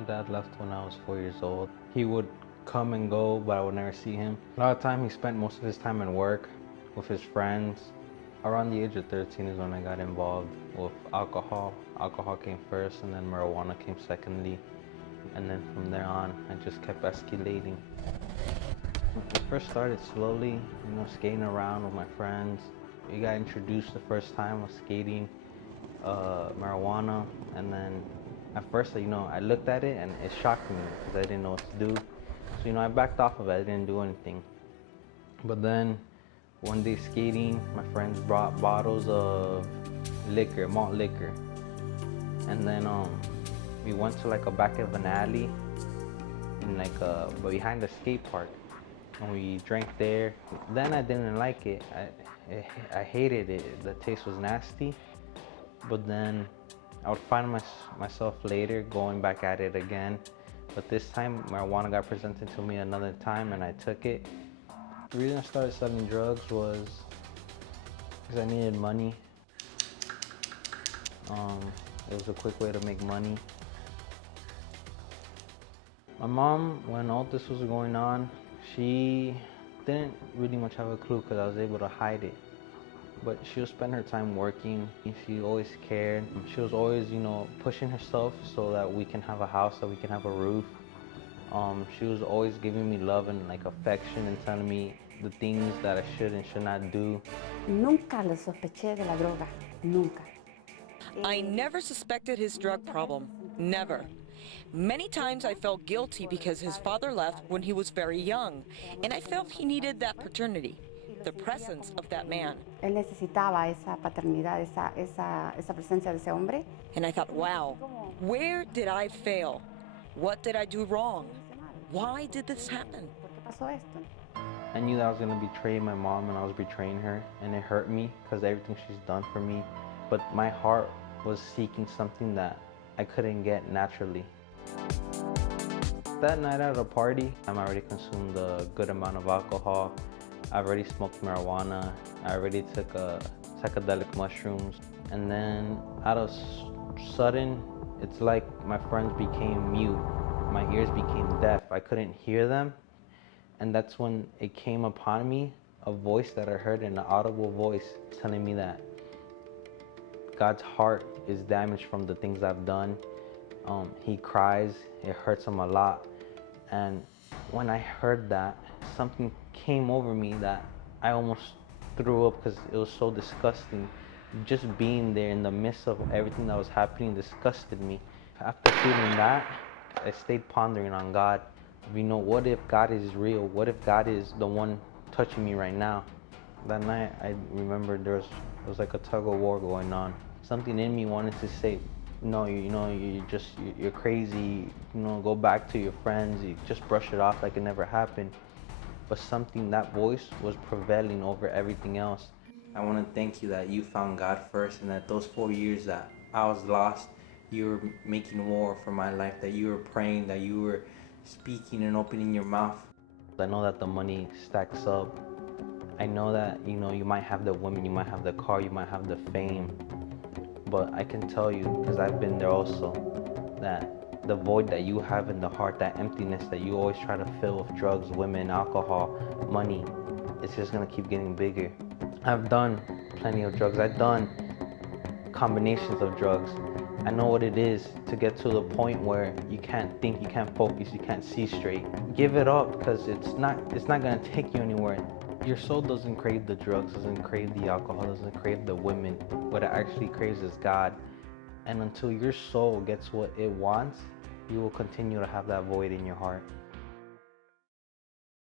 My dad left when I was 4 years old. He would come and go, but I would never see him. A lot of time he spent most of his time in work with his friends. Around the age of 13 is when I got involved with alcohol. Alcohol came first, and then marijuana came secondly. And then from there on, I just kept escalating. It first started slowly, skating around with my friends. We got introduced the first time was skating, marijuana, and then at first, I looked at it and it shocked me because I didn't know what to do. So, I backed off of it. I didn't do anything. But then one day skating, my friends brought bottles of liquor, malt liquor. And then we went to like a back of an alley in behind the skate park. And we drank there. Then I didn't like it. I hated it. The taste was nasty. But then I would find myself later going back at it again. But this time, marijuana got presented to me another time and I took it. The reason I started selling drugs was because I needed money. It was a quick way to make money. My mom, when all this was going on, she didn't really much have a clue because I was able to hide it. But she would spend her time working. She always cared. She was always, pushing herself so that we can have a house, so we can have a roof. She was always giving me love and affection and telling me the things that I should and should not do. Nunca le sospeché de la droga, nunca. I never suspected his drug problem, never. Many times I felt guilty because his father left when he was very young, and I felt he needed that paternity, the presence of that man. Él necesitaba esa paternidad, esa presencia de ese hombre. And I thought, wow, where did I fail? What did I do wrong? Why did this happen? ¿Por qué pasó esto? I knew that I was going to betray my mom and I was betraying her, and it hurt me because everything she's done for me. But my heart was seeking something that I couldn't get naturally. That night at a party, I already consumed a good amount of alcohol. I already smoked marijuana. I already took psychedelic mushrooms. And then out of sudden, it's like my friends became mute. My ears became deaf. I couldn't hear them. And that's when it came upon me, a voice that I heard, an audible voice telling me that God's heart is damaged from the things I've done. He cries, it hurts him a lot. And when I heard that, something came over me that I almost threw up because it was so disgusting. Just being there in the midst of everything that was happening disgusted me. After feeling that, I stayed pondering on God. What if God is real? What if God is the one touching me right now? That night, I remember there was like a tug of war going on. Something in me wanted to say, no, you're crazy. Go back to your friends. You just brush it off like it never happened. But that voice was prevailing over everything else. I want to thank you that you found God first, and that those 4 years that I was lost, you were making war for my life, that you were praying, that you were speaking and opening your mouth. I know that the money stacks up. I know that, you might have the women, you might have the car, you might have the fame. But I can tell you, because I've been there also, that the void that you have in the heart, that emptiness that you always try to fill with drugs, women, alcohol, money, it's just gonna keep getting bigger. I've done plenty of drugs. I've done combinations of drugs. I know what it is to get to the point where you can't think, you can't focus, you can't see straight. Give it up, because it's not gonna take you anywhere. Your soul doesn't crave the drugs, doesn't crave the alcohol, doesn't crave the women. What it actually craves is God. And until your soul gets what it wants, you will continue to have that void in your heart.